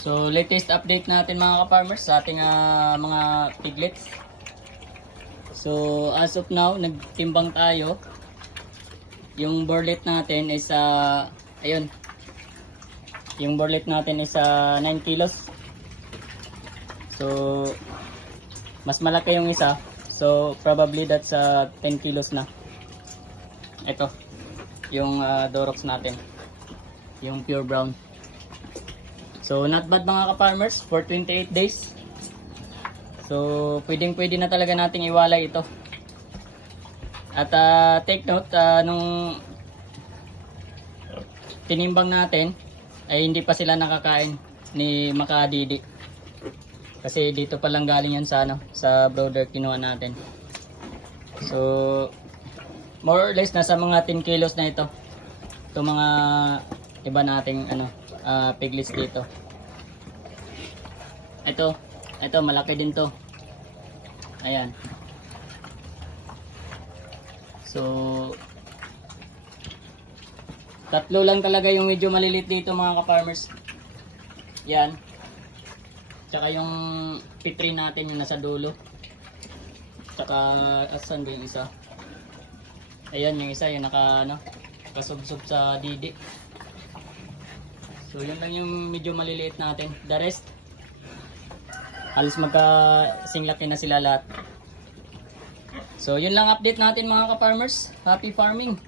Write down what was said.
So latest update natin mga ka-farmers sa ating mga piglets. So as of now, nagtimbang tayo. Yung borlet natin is ayun. Yung borlet natin is 9 kilos. So mas malaki yung isa. So probably that's 10 kilos na. Ito yung Durox natin. Yung pure brown. So not bad mga ka-farmers for 28 days. So pwede na talaga nating iwalay ito. At take note, nung tinimbang natin ay hindi pa sila nakakain ni Makadidi. Kasi dito pa lang galing yan sa brooder kinuha natin. So more or less nasa mga 10 kilos na ito. Ito mga iba nating piglets dito. Ito malaki din to. Ayan. So tatlo lang talaga yung medyo malilit dito mga ka-farmers. Yan. Tsaka yung P3 natin yung nasa dulo. Tsaka asan ba yung isa? Ayan yung isa yung nakasubsob sa didi. So yun lang yung medyo maliliit natin. The rest halos magkasinglaki na sila lahat. So yun lang update natin mga ka-farmers. Happy farming!